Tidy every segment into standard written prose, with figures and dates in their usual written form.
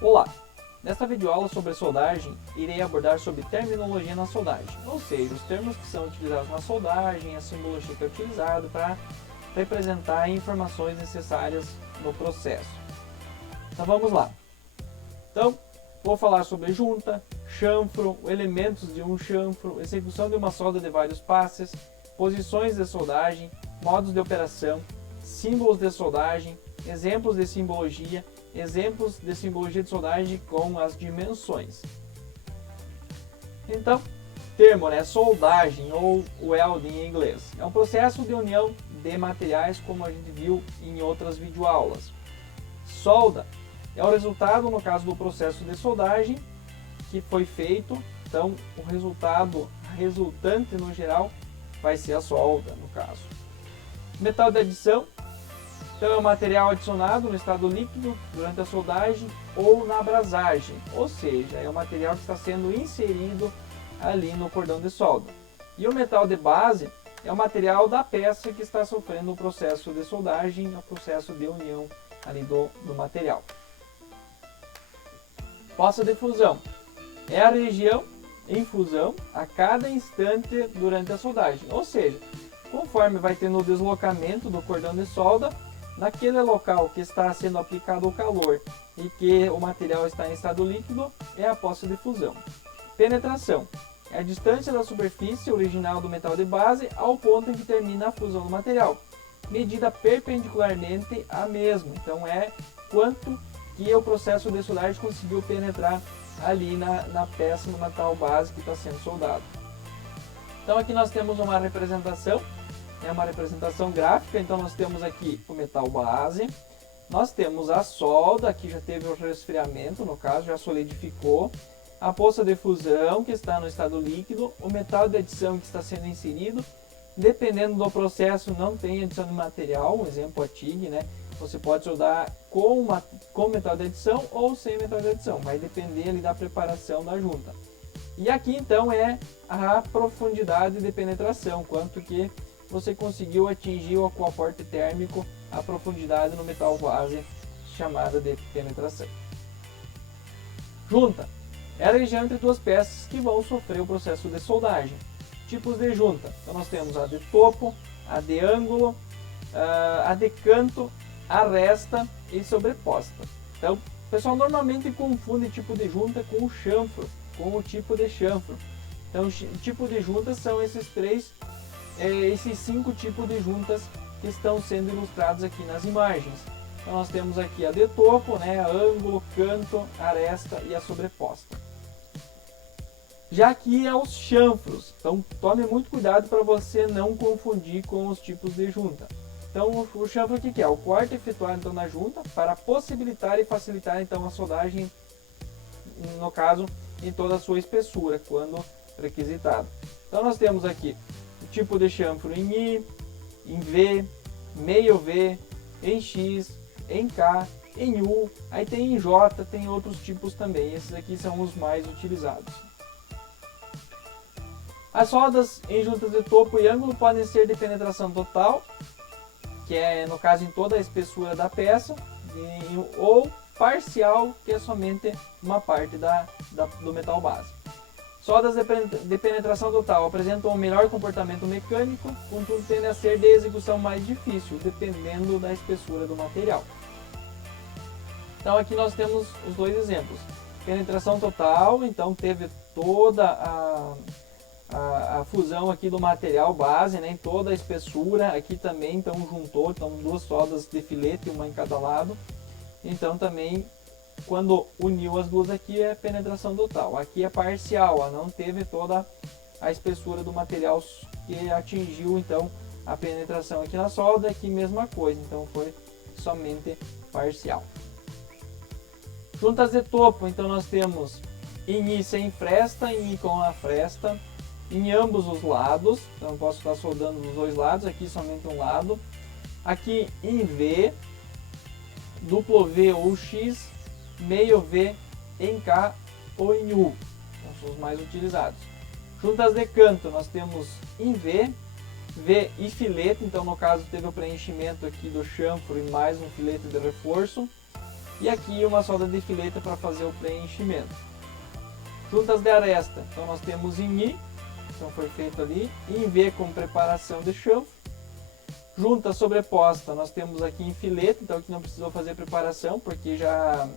Olá! Nesta videoaula sobre soldagem, irei abordar sobre terminologia na soldagem, ou seja, os termos que são utilizados na soldagem, a simbologia que é utilizada para representar informações necessárias no processo. Então vamos lá. Então, vou falar sobre junta, chanfro, elementos de um chanfro, execução de uma solda de vários passes, posições de soldagem, modos de operação, símbolos de soldagem, exemplos de simbologia de soldagem com as dimensões. Então, termo, soldagem ou welding em inglês, é um processo de união de materiais, como a gente viu em outras videoaulas. Solda é o resultado, no caso do processo de soldagem, que foi feito. Então, o resultante no geral vai ser a solda, no caso. Metal de adição, então é um material adicionado no estado líquido durante a soldagem ou na abrasagem, ou seja, é um material que está sendo inserido ali no cordão de solda. E o metal de base é o material da peça que está sofrendo o processo de soldagem, o processo de união ali do material. Poça de fusão é a região em fusão a cada instante durante a soldagem, ou seja, conforme vai tendo o deslocamento do cordão de solda, naquele local que está sendo aplicado o calor e que o material está em estado líquido, é a poça de fusão. Penetração é a distância da superfície original do metal de base ao ponto em que termina a fusão do material, medida perpendicularmente à mesma. Então é quanto que o processo de soldagem conseguiu penetrar ali na peça, no metal base que está sendo soldado. Então aqui nós temos uma representação, uma representação gráfica. Então nós temos aqui o metal base, nós temos a solda, aqui já teve o resfriamento, no caso já solidificou, a poça de fusão que está no estado líquido, o metal de adição que está sendo inserido. Dependendo do processo, não tem adição de material, um exemplo a TIG, você pode soldar com metal de adição ou sem metal de adição, vai depender ali da preparação da junta. E aqui então é a profundidade de penetração, quanto que você conseguiu atingir com o aporte térmico a profundidade no metal base, chamada de penetração. Junta é a região entre duas peças que vão sofrer o processo de soldagem. Tipos de junta, então nós temos a de topo, a de ângulo, a de canto, aresta e sobreposta. Então, o pessoal normalmente confunde tipo de junta com o chanfro, com o tipo de chanfro. Então, o tipo de junta são esses cinco tipos de juntas que estão sendo ilustrados aqui nas imagens. Então, nós temos aqui a de topo, a ângulo, canto, aresta e a sobreposta. Já aqui é os chanfros, então tome muito cuidado para você não confundir com os tipos de junta. Então o chanfro o que é? O corte efetuado então, na junta para possibilitar e facilitar então a soldagem, no caso, em toda a sua espessura, quando requisitado. Então nós temos aqui o tipo de chanfro em I, em V, meio V, em X, em K, em U, aí tem em J, tem outros tipos também, esses aqui são os mais utilizados. As soldas em juntas de topo e ângulo podem ser de penetração total, que é no caso em toda a espessura da peça, ou parcial, que é somente uma parte do metal base. Soldas de penetração total apresentam um melhor comportamento mecânico, contudo tendem a ser de execução mais difícil, dependendo da espessura do material. Então aqui nós temos os dois exemplos. Penetração total, então teve toda a fusão aqui do material base, em toda a espessura. Aqui também então juntou, então duas soldas de filete, uma em cada lado. Então também quando uniu as duas aqui é penetração total. Aqui é parcial, não teve toda a espessura do material que atingiu então a penetração aqui na solda. Aqui mesma coisa, então foi somente parcial. Juntas de topo, então nós temos em I sem fresta, em I com a fresta, em ambos os lados, então eu posso estar soldando dos dois lados, aqui somente um lado. Aqui em V, duplo V ou X, meio V em K ou em U, então são os mais utilizados. Juntas de canto, nós temos em V, V e filete, então no caso teve o preenchimento aqui do chanfro e mais um filete de reforço. E aqui uma solda de filete para fazer o preenchimento. Juntas de aresta, então nós temos em I, então foi feito ali, em V com preparação de chanfro. Junta sobreposta, nós temos aqui em filete, então aqui não precisou fazer preparação, porque já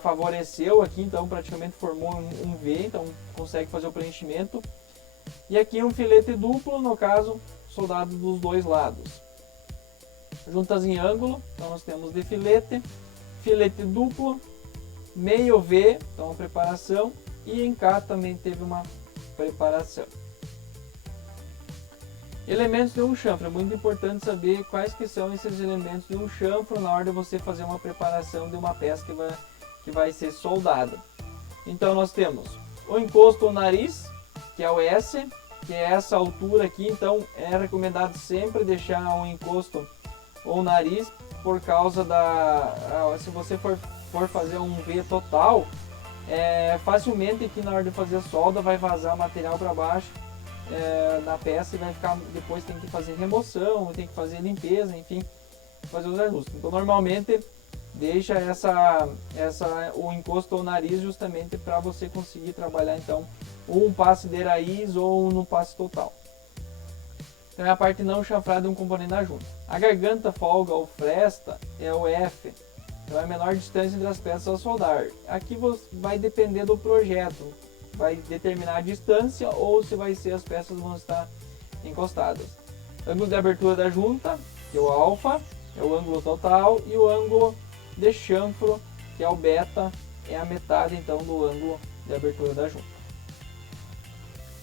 favoreceu aqui, então praticamente formou um V, então consegue fazer o preenchimento. E aqui um filete duplo, no caso, soldado dos dois lados. Juntas em ângulo, então nós temos de filete, filete duplo, meio V, então a preparação, e em K também teve uma preparação. Elementos de um chanfro, é muito importante saber quais que são esses elementos de um chanfro na hora de você fazer uma preparação de uma peça que vai ser soldada. Então nós temos o encosto ao nariz, que é o S, que é essa altura aqui, então é recomendado sempre deixar um encosto ou nariz, por causa se você for fazer um V total, facilmente aqui na hora de fazer a solda vai vazar material para baixo na peça e vai ficar, depois tem que fazer remoção, tem que fazer limpeza, enfim, fazer os ajustes. Então normalmente deixa o encosto ao nariz justamente para você conseguir trabalhar então um passe de raiz ou no passe total. Então é a parte não chanfrada de um componente da junta. A garganta, folga ou fresta é o F, então é a menor distância entre as peças a soldar. Aqui vai depender do projeto, vai determinar a distância ou se vai ser as peças vão estar encostadas. Ângulo de abertura da junta, que é o alfa, é o ângulo total, e o ângulo de chanfro, que é o beta, é a metade então do ângulo de abertura da junta.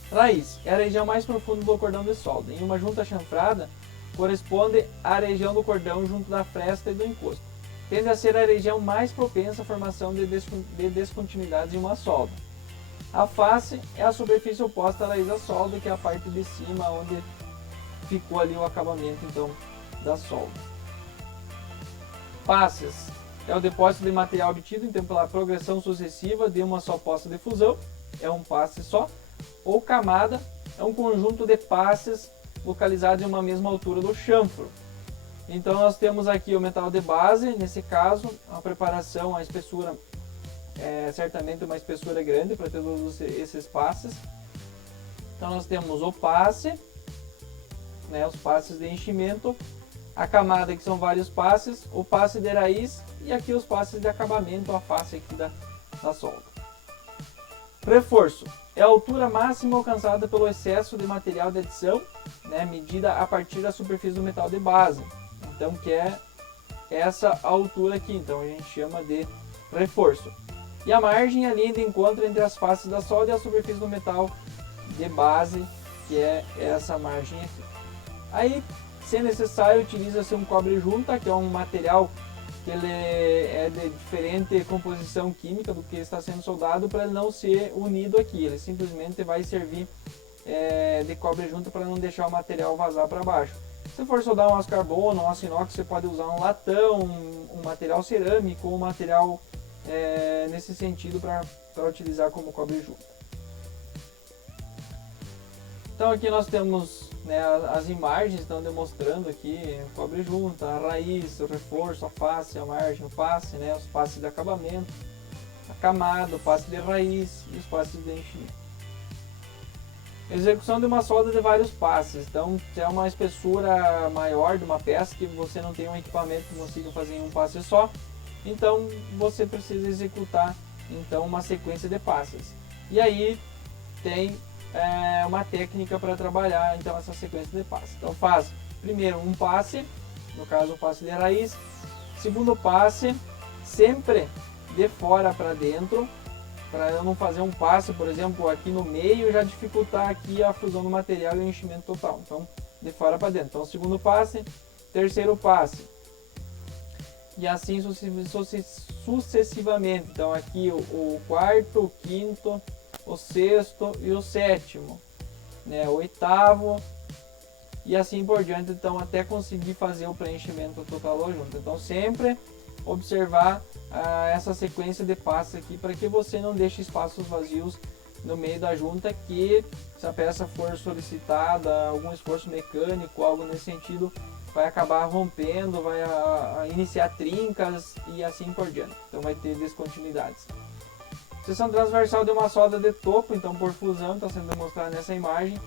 Raiz é a região mais profunda do cordão de solda. Em uma junta chanfrada, corresponde à região do cordão junto da fresta e do encosto. Tende a ser a região mais propensa à formação de descontinuidades em uma solda. A face é a superfície oposta à raiz da solda, que é a parte de cima onde ficou ali o acabamento então da solda. Passes é o depósito de material obtido então pela progressão sucessiva de uma só poça de fusão, é um passe só. Ou camada é um conjunto de passes localizados em uma mesma altura do chanfro. Então nós temos aqui o metal de base, nesse caso a preparação, a espessura certamente uma espessura grande para ter todos esses passes. Então nós temos o passe, os passes de enchimento, a camada que são vários passes, o passe de raiz e aqui os passes de acabamento, a face aqui da solda. Reforço é a altura máxima alcançada pelo excesso de material de adição, medida a partir da superfície do metal de base. Então que é essa altura aqui, então a gente chama de reforço. E a margem é a linha de encontro entre as faces da solda e a superfície do metal de base, que é essa margem aqui. Aí, se necessário, utiliza-se um cobre-junta, que é um material que ele é de diferente composição química do que está sendo soldado, para ele não ser unido aqui. Ele simplesmente vai servir de cobre-junta para não deixar o material vazar para baixo. Se for soldar um aço carbono, um aço inox, você pode usar um latão, um material cerâmico, um material nesse sentido para utilizar como cobre-junta. Então aqui nós temos as imagens estão demonstrando aqui o cobre-junta, a raiz, o reforço, a face, a margem, o passe, os passes de acabamento, a camada, o passe de raiz e os passes de enchimento. Execução de uma solda de vários passes. Então, se é uma espessura maior de uma peça que você não tem um equipamento que consiga fazer em um passe só, então você precisa executar então uma sequência de passes. E aí tem uma técnica para trabalhar então essa sequência de passes. Então faz primeiro um passe, no caso o passe de raiz, segundo passe sempre de fora para dentro, para eu não fazer um passe, por exemplo, aqui no meio, já dificultar aqui a fusão do material e o enchimento total. Então, de fora para dentro. Então, segundo passe, terceiro passe. E assim sucessivamente. Então, aqui o quarto, o quinto, o sexto e o sétimo. O oitavo e assim por diante. Então, até conseguir fazer o preenchimento total da junta. Então, sempre observar essa sequência de passos aqui para que você não deixe espaços vazios no meio da junta, que se a peça for solicitada algum esforço mecânico, algo nesse sentido, vai acabar rompendo, vai iniciar trincas e assim por diante. Então vai ter descontinuidades. Seção transversal de uma solda de topo, então por fusão, está sendo demonstrado nessa imagem.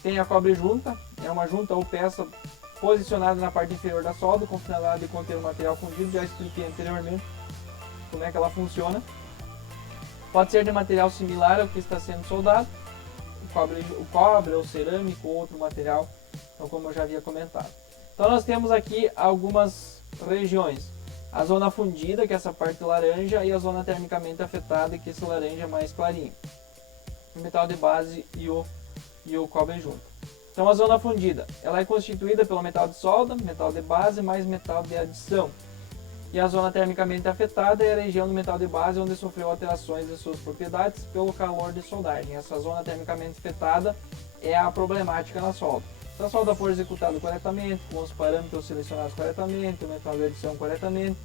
Tem a cobre junta, é uma junta ou peça posicionada na parte inferior da solda, com finalidade de conter o material fundido, já expliquei anteriormente como é que ela funciona. Pode ser de material similar ao que está sendo soldado, o cobre ou cerâmico ou outro material, então como eu já havia comentado. Então nós temos aqui algumas regiões. A zona fundida, que é essa parte laranja, e a zona termicamente afetada, que é esse laranja mais clarinho. O metal de base e o cobre junto. Então a zona fundida, ela é constituída pelo metal de solda, metal de base mais metal de adição. E a zona termicamente afetada é a região do metal de base onde sofreu alterações de suas propriedades pelo calor de soldagem. Essa zona termicamente afetada é a problemática na solda. Se a solda for executada corretamente, com os parâmetros selecionados corretamente, o metal de adição corretamente,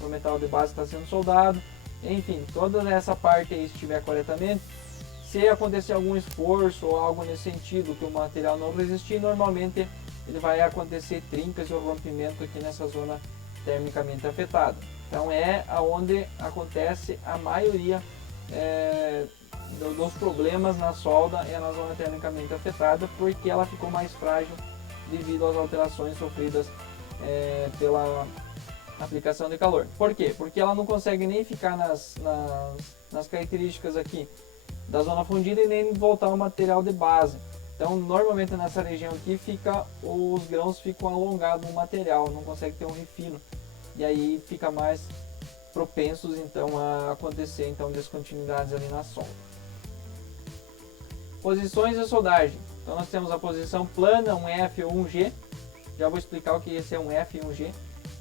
o metal de base está sendo soldado, enfim, toda essa parte aí estiver corretamente, se acontecer algum esforço ou algo nesse sentido que o material não resistir, normalmente ele vai acontecer trincas ou rompimento aqui nessa zona termicamente afetada. Então é onde acontece a maioria dos problemas na solda, é na zona termicamente afetada, porque ela ficou mais frágil devido às alterações sofridas pela aplicação de calor. Por quê? Porque ela não consegue nem ficar nas características aqui da zona fundida e nem voltar ao material de base. Então normalmente nessa região aqui os grãos ficam alongados no material, não consegue ter um refino, e aí fica mais propensos então a acontecer então descontinuidades ali na solda. Posições de soldagem. Então nós temos a posição plana, um F ou um G. Já vou explicar o que esse é um F e um G.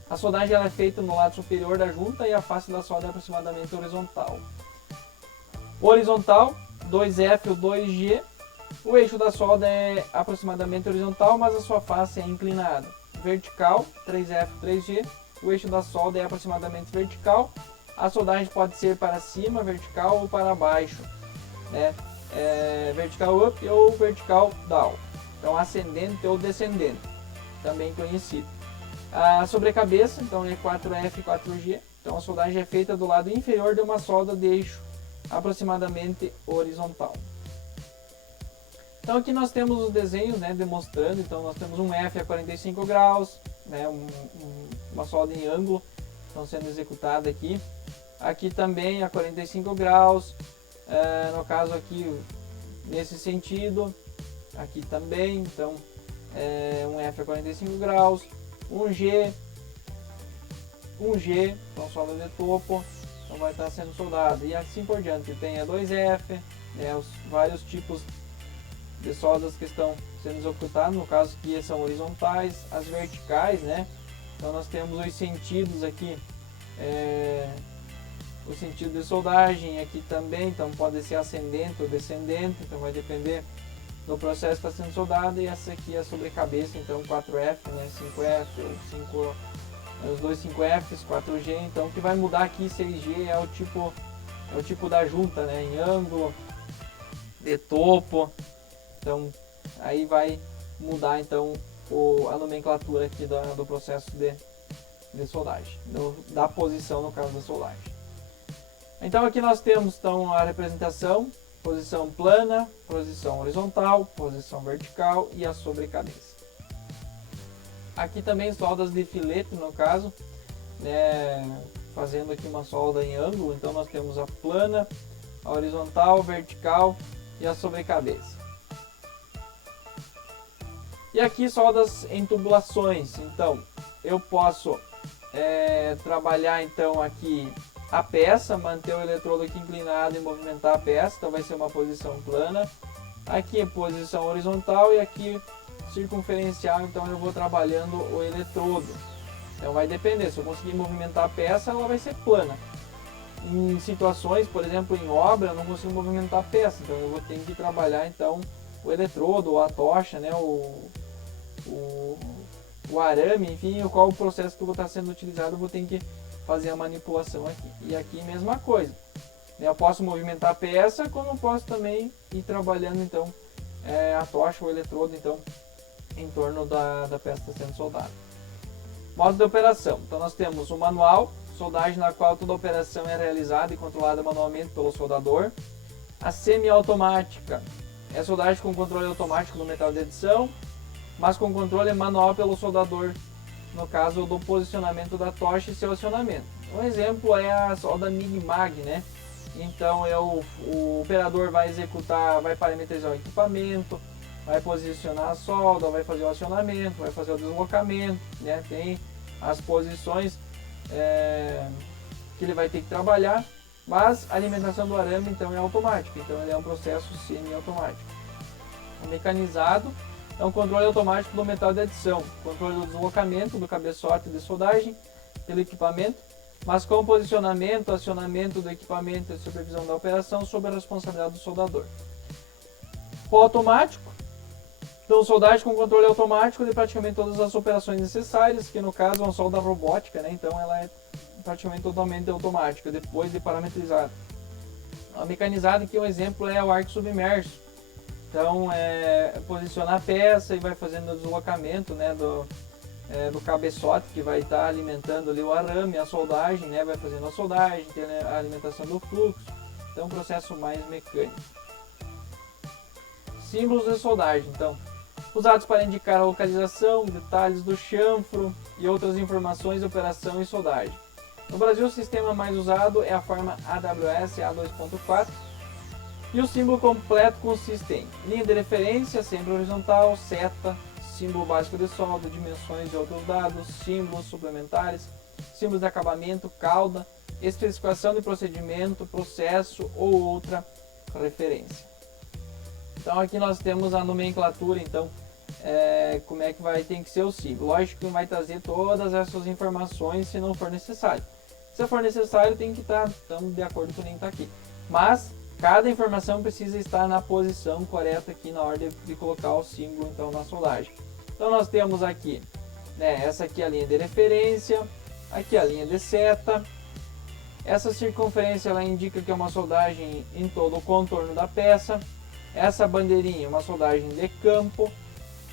A soldagem ela é feita no lado superior da junta e a face da solda é aproximadamente horizontal. Horizontal, 2F ou 2G. O eixo da solda é aproximadamente horizontal, mas a sua face é inclinada. Vertical, 3F, 3G. O eixo da solda é aproximadamente vertical. A soldagem pode ser para cima, vertical ou para baixo, né? Vertical up ou vertical down. Então ascendente ou descendente, também conhecido. A sobrecabeça, então é 4F e 4G. Então a soldagem é feita do lado inferior de uma solda de eixo aproximadamente horizontal. Então aqui nós temos os desenhos, né, demonstrando. Então nós temos um F a 45 graus, né, uma solda em ângulo, estão sendo executada aqui. Aqui também a 45 graus, no caso aqui nesse sentido, aqui também, então um F a 45 graus, um G, então solda de topo, então vai estar sendo soldado, e assim por diante. Tem a 2F, né, os vários tipos de soldas que estão sendo executados, no caso aqui são horizontais, as verticais, né, então nós temos os sentidos aqui, o sentido de soldagem aqui também, então pode ser ascendente ou descendente, então vai depender do processo que está sendo soldado. E essa aqui é a sobrecabeça, então 4F, né, 5F, ou 5, os dois 5Fs, 4G, então o que vai mudar aqui 6G é o tipo da junta, né, em ângulo, de topo, então aí vai mudar então a nomenclatura aqui do processo de soldagem, da posição no caso da soldagem. Então aqui nós temos então a representação, posição plana, posição horizontal, posição vertical e a sobrecabeça. Aqui também soldas de filete, no caso, né, fazendo aqui uma solda em ângulo. Então nós temos a plana, a horizontal, vertical e a sobrecabeça. E aqui soldas em tubulações. Então eu posso trabalhar então aqui a peça, manter o eletrodo aqui inclinado e movimentar a peça, então vai ser uma posição plana. Aqui é posição horizontal e aqui circunferencial, então eu vou trabalhando o eletrodo. Então vai depender, se eu conseguir movimentar a peça, ela vai ser plana. Em situações, por exemplo, em obra, eu não consigo movimentar a peça, então eu vou ter que trabalhar então o eletrodo, ou a tocha, né, o arame, enfim, qual o processo que eu vou estar sendo utilizado, eu vou ter que fazer a manipulação aqui. E aqui mesma coisa, eu posso movimentar a peça, como eu posso também ir trabalhando então a tocha ou o eletrodo então em torno da peça sendo soldada. Modo de operação. Então nós temos o manual, soldagem na qual toda a operação é realizada e controlada manualmente pelo soldador. A semiautomática é soldagem com controle automático no metal de adição, mas com controle manual pelo soldador, no caso do posicionamento da tocha e seu acionamento. Um exemplo é a solda MIG-MAG, né? Então o operador vai executar, vai parametrizar o equipamento, vai posicionar a solda, vai fazer o acionamento, vai fazer o deslocamento, né? Tem as posições que ele vai ter que trabalhar, mas a alimentação do arame então é automática, então ele é um processo semi-automático. O mecanizado é um controle automático do metal de adição, controle do deslocamento do cabeçote de soldagem pelo equipamento, mas com posicionamento, acionamento do equipamento e supervisão da operação sob a responsabilidade do soldador. O automático, então soldagem com controle automático de praticamente todas as operações necessárias, que no caso é uma solda robótica, né? Então ela é praticamente totalmente automática, depois de parametrizada. A mecanizada, aqui um exemplo é o arco submerso. Então posicionar a peça e vai fazendo o deslocamento, né, do cabeçote que vai estar alimentando ali o arame, a soldagem, né, vai fazendo a soldagem, tem a alimentação do fluxo, então um processo mais mecânico. Símbolos de soldagem, então, usados para indicar a localização, detalhes do chanfro e outras informações de operação e soldagem. No Brasil, o sistema mais usado é a forma AWS A2.4 e o símbolo completo consiste em linha de referência, sempre horizontal, seta, símbolo básico de solda, dimensões e outros dados, símbolos suplementares, símbolos de acabamento, cauda, especificação de procedimento, processo ou outra referência. Então aqui nós temos a nomenclatura, então como é que tem que ser o símbolo. Lógico que vai trazer todas essas informações se não for necessário. Se for necessário tem que estar de acordo com o que está aqui. Mas cada informação precisa estar na posição correta aqui na hora de colocar o símbolo então na soldagem. Então nós temos aqui, né, essa aqui é a linha de referência, aqui a linha de seta. Essa circunferência ela indica que é uma soldagem em todo o contorno da peça. Essa bandeirinha é uma soldagem de campo.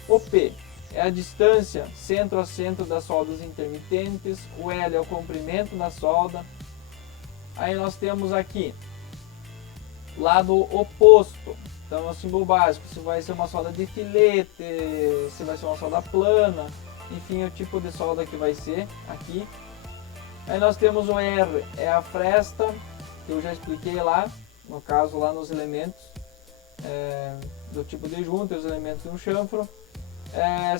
O P é a distância centro a centro das soldas intermitentes. O L é o comprimento da solda. Aí nós temos aqui lado oposto. Então é o símbolo básico, se vai ser uma solda de filete, se vai ser uma solda plana, enfim, o tipo de solda que vai ser aqui. Aí nós temos o R, é a fresta, que eu já expliquei lá, no caso lá nos elementos do tipo de junta, os elementos do chanfro.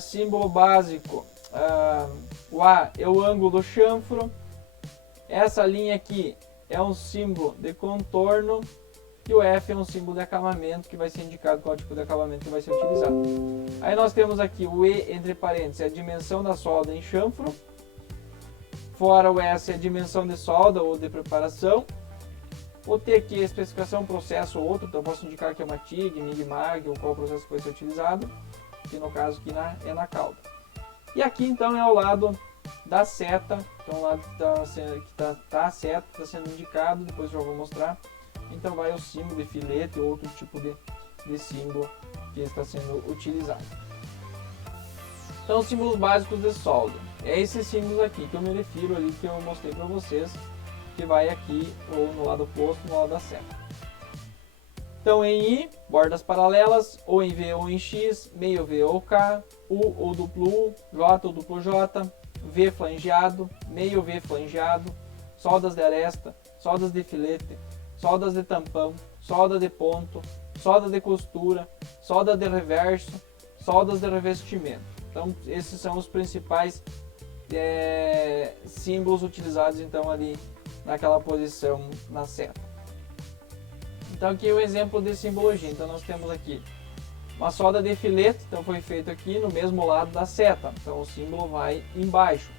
Símbolo básico, o A é o ângulo do chanfro. Essa linha aqui é um símbolo de contorno. E o F é um símbolo de acabamento que vai ser indicado qual tipo de acabamento que vai ser utilizado. Aí nós temos aqui o E entre parênteses, é a dimensão da solda em chanfro. Fora o S é a dimensão de solda ou de preparação. O T aqui é a especificação, processo ou outro, então eu posso indicar que é uma TIG, MIG-MAG ou qual processo que vai ser utilizado. Que no caso aqui é na cauda. E aqui então é o lado da seta, então o lado que tá a seta está sendo indicado, depois eu já vou mostrar. Então vai o símbolo de filete ou outro tipo de símbolo que está sendo utilizado. Então os símbolos básicos de solda. É esses símbolos aqui que eu me refiro ali, que eu mostrei para vocês, que vai aqui ou no lado oposto, no lado da seta. Então em I, bordas paralelas, ou em V ou em X, meio V ou K, U ou duplo U, J ou duplo J, V flangeado, meio V flangeado, soldas de aresta, soldas de filete, soldas de tampão, solda de ponto, solda de costura, solda de reverso, soldas de revestimento. Então esses são os principais símbolos utilizados então ali naquela posição na seta. Então aqui é o exemplo de simbologia. Então nós temos aqui uma solda de filete, então foi feito aqui no mesmo lado da seta, então o símbolo vai embaixo.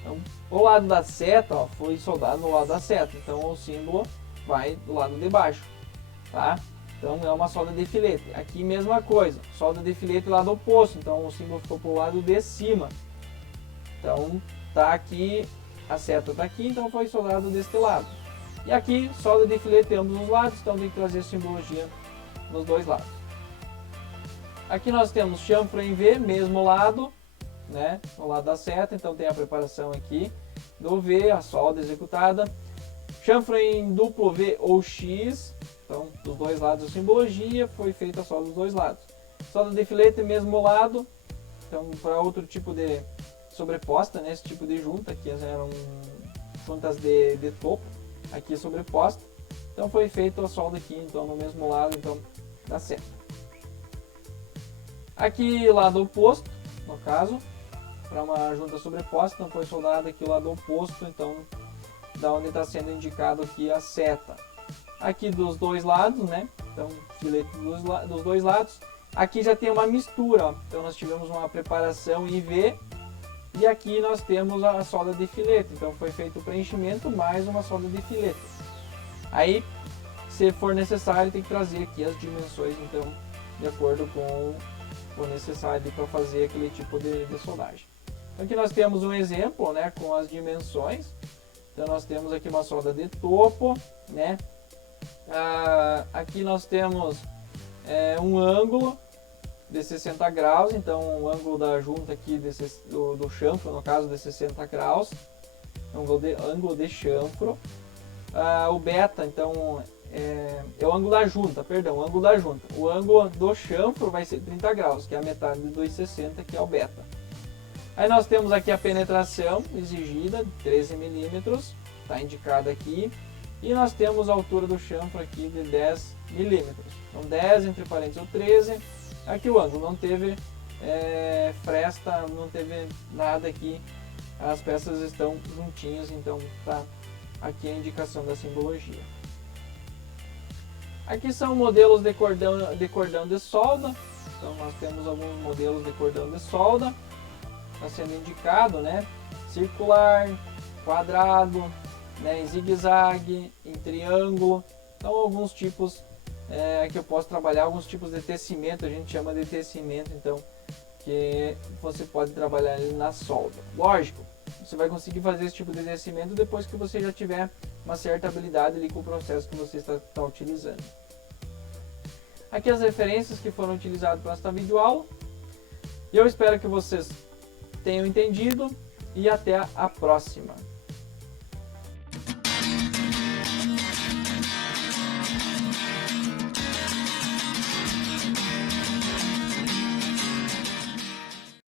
Então o lado da seta foi soldado no lado da seta, então o símbolo vai do lado de baixo, tá? Então é uma solda de filete. Aqui mesma coisa, solda de filete lado oposto, então o símbolo ficou para o lado de cima. Então tá aqui, a seta tá aqui, então foi soldado deste lado. E aqui solda de filete em ambos os lados, então tem que trazer simbologia nos dois lados. Aqui nós temos chanfro em V, mesmo lado, né, no lado da seta, então tem a preparação aqui do V, a solda executada. Chanfro em duplo V ou X, então dos dois lados a simbologia, foi feita a solda dos dois lados. Solda de filete, mesmo lado, então para outro tipo de sobreposta, né, esse tipo de junta, aqui eram juntas de topo, aqui sobreposta. Então foi feita a solda aqui, então no mesmo lado, então da seta. Aqui lado oposto, no caso, para uma junta sobreposta, então foi soldado aqui o lado oposto, então da onde está sendo indicado aqui a seta. Aqui dos dois lados, né? Então filete dos dois lados. Aqui já tem uma mistura, ó. Então nós tivemos uma preparação em V e aqui nós temos a solda de filete. Então foi feito o preenchimento mais uma solda de filete. Aí, se for necessário, tem que trazer aqui as dimensões, então, de acordo com o necessário para fazer aquele tipo de soldagem. Então aqui nós temos um exemplo, né, com as dimensões. Então nós temos aqui uma solda de topo, né? Aqui nós temos um ângulo de 60 graus, então o ângulo da junta aqui do chanfro, no caso de 60 graus, ângulo de chanfro. O beta, então, é o ângulo da junta, perdão, o ângulo da junta. O ângulo do chanfro vai ser 30 graus, que é a metade de 2,60, que é o beta. Aí nós temos aqui a penetração exigida, 13 milímetros, está indicada aqui. E nós temos a altura do chanfro aqui de 10 milímetros. Então 10 entre parênteses ou 13. Aqui o ângulo não teve fresta, não teve nada aqui. As peças estão juntinhas, então tá aqui a indicação da simbologia. Aqui são modelos de cordão de solda. Então nós temos alguns modelos de cordão de solda. Está sendo indicado, né? Circular, quadrado, né? Em zigue-zague, em triângulo. Então alguns tipos que eu posso trabalhar, alguns tipos de tecimento, a gente chama de tecimento, então, que você pode trabalhar ele na solda. Lógico, você vai conseguir fazer esse tipo de tecimento depois que você já tiver uma certa habilidade ali com o processo que você está utilizando. Aqui as referências que foram utilizadas para esta videoaula. Eu espero que vocês tenham entendido e até a próxima.